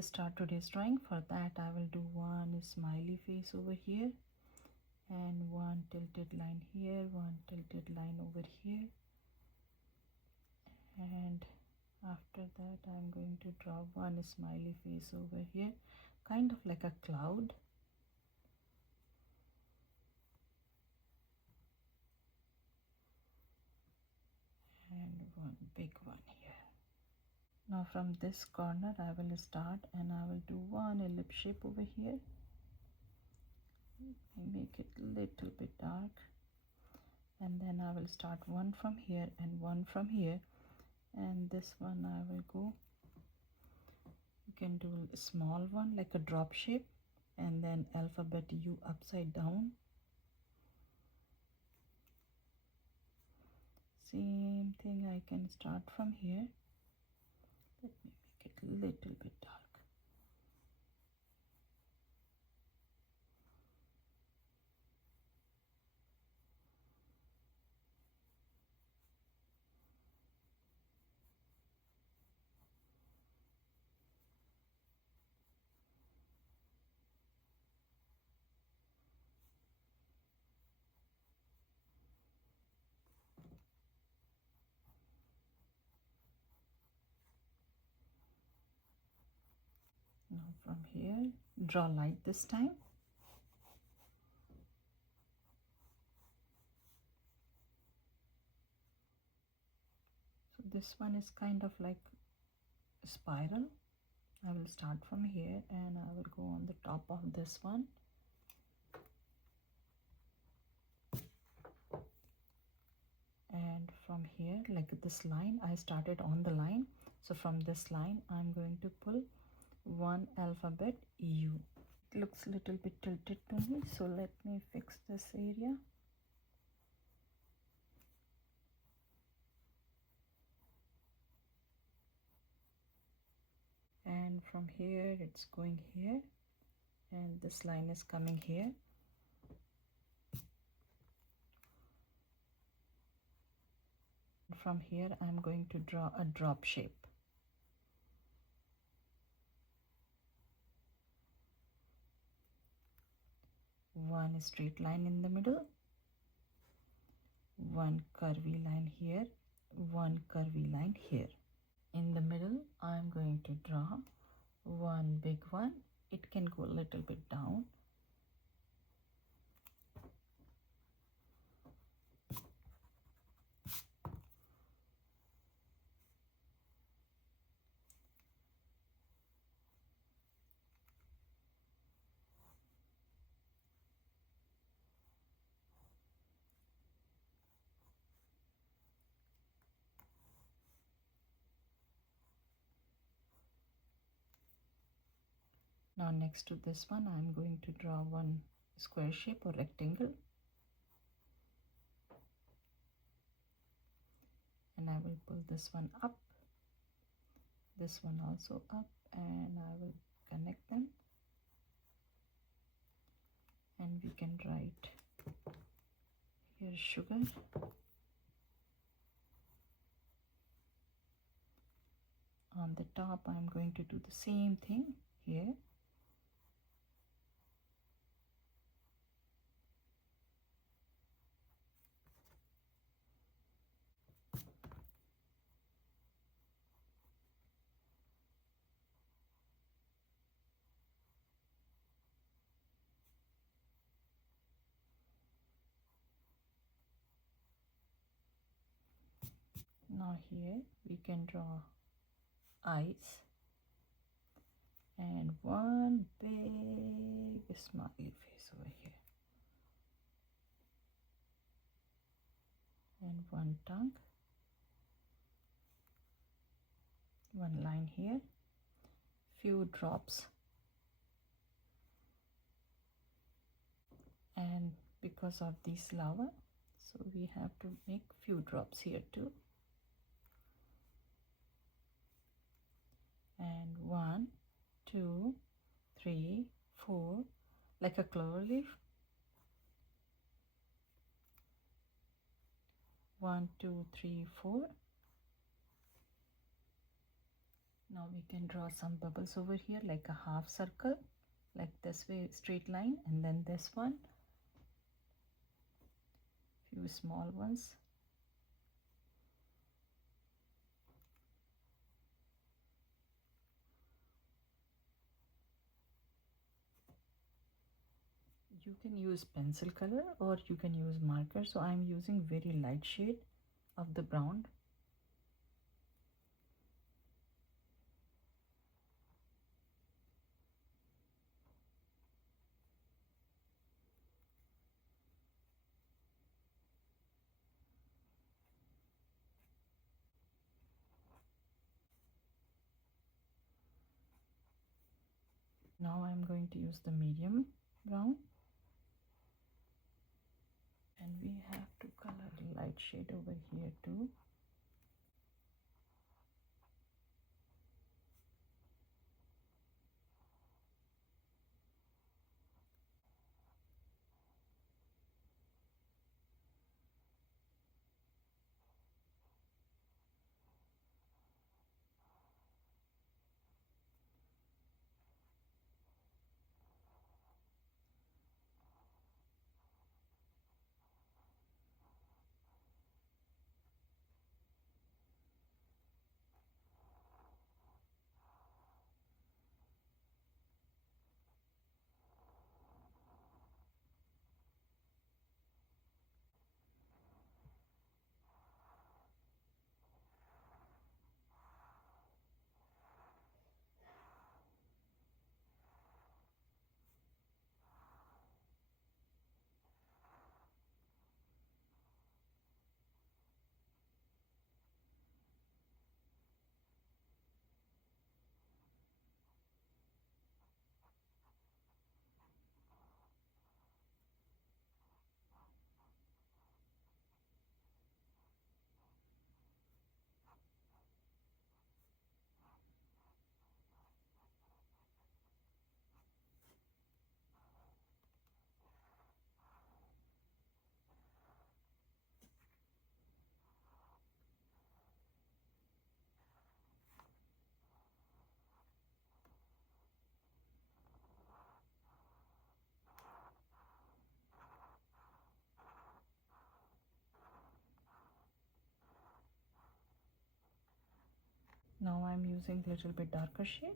let's start today's drawing. For that I will do one smiley face over here and one tilted line here, one tilted line over here, and after that I'm going to draw one smiley face over here, kind of like a cloud, and one big one here. Now from this corner I will start and I will do one ellipse shape over here. I make it a little bit dark, and then I will start one from here and one from here, and this one I will go, you can do a small one like a drop shape, and then alphabet U upside down. Same thing, I can start from here. Let me make it a little bit dark. Now from here, draw light this time. So this one is kind of like a spiral. I will start from here and I will go on the top of this one. And from here, like this line, I started on the line. So from this line, I'm going to pull one alphabet U. It looks a little bit tilted to me, so let me fix this area. And from here, it's going here, and this line is coming here. From here, I'm going to draw a drop shape. One straight line in the middle, one curvy line here, one curvy line here. In the middle, I'm going to draw one big one. It can go a little bit down. Now next to this one, I'm going to draw one square shape or rectangle. And I will pull this one up, this one also up, and I will connect them. And we can write here sugar. On the top, I'm going to do the same thing here. Now here we can draw eyes and one big smiley face over here, and one tongue, one line here, few drops, and because of this lava, so we have to make few drops here too. And 1, 2, 3, 4, like a clover leaf. 1, 2, 3, 4. Now we can draw some bubbles over here, like a half circle, like this way, straight line, and then this one, few small ones. You can use pencil color or you can use marker. So I'm using very light shade of the brown. Now I'm going to use the medium brown, and we have to color light shade over here too. Now I'm using a little bit darker shade.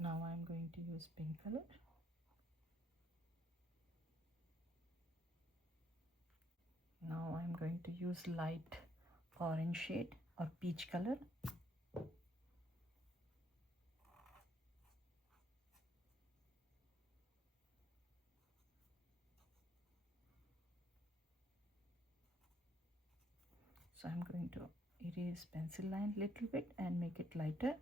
Now I'm going to use pink color. Now I'm going to use light orange shade or peach color. So I'm going to erase pencil line little bit and make it lighter.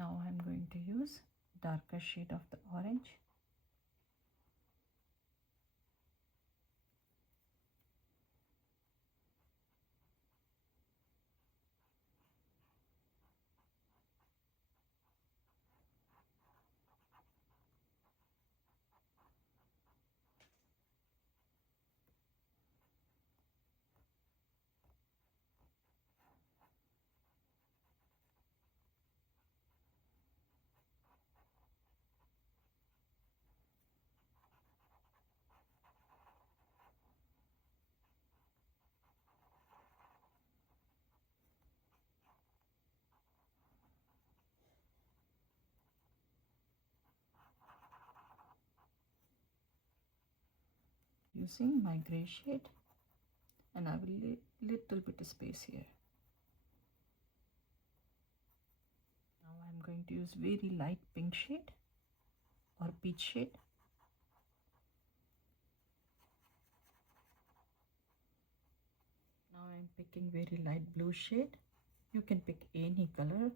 Now I'm going to use darker shade of the orange. Using my gray shade, and I will little bit of space here. Now I'm going to use very light pink shade or peach shade. Now I'm picking very light blue shade. You can pick any color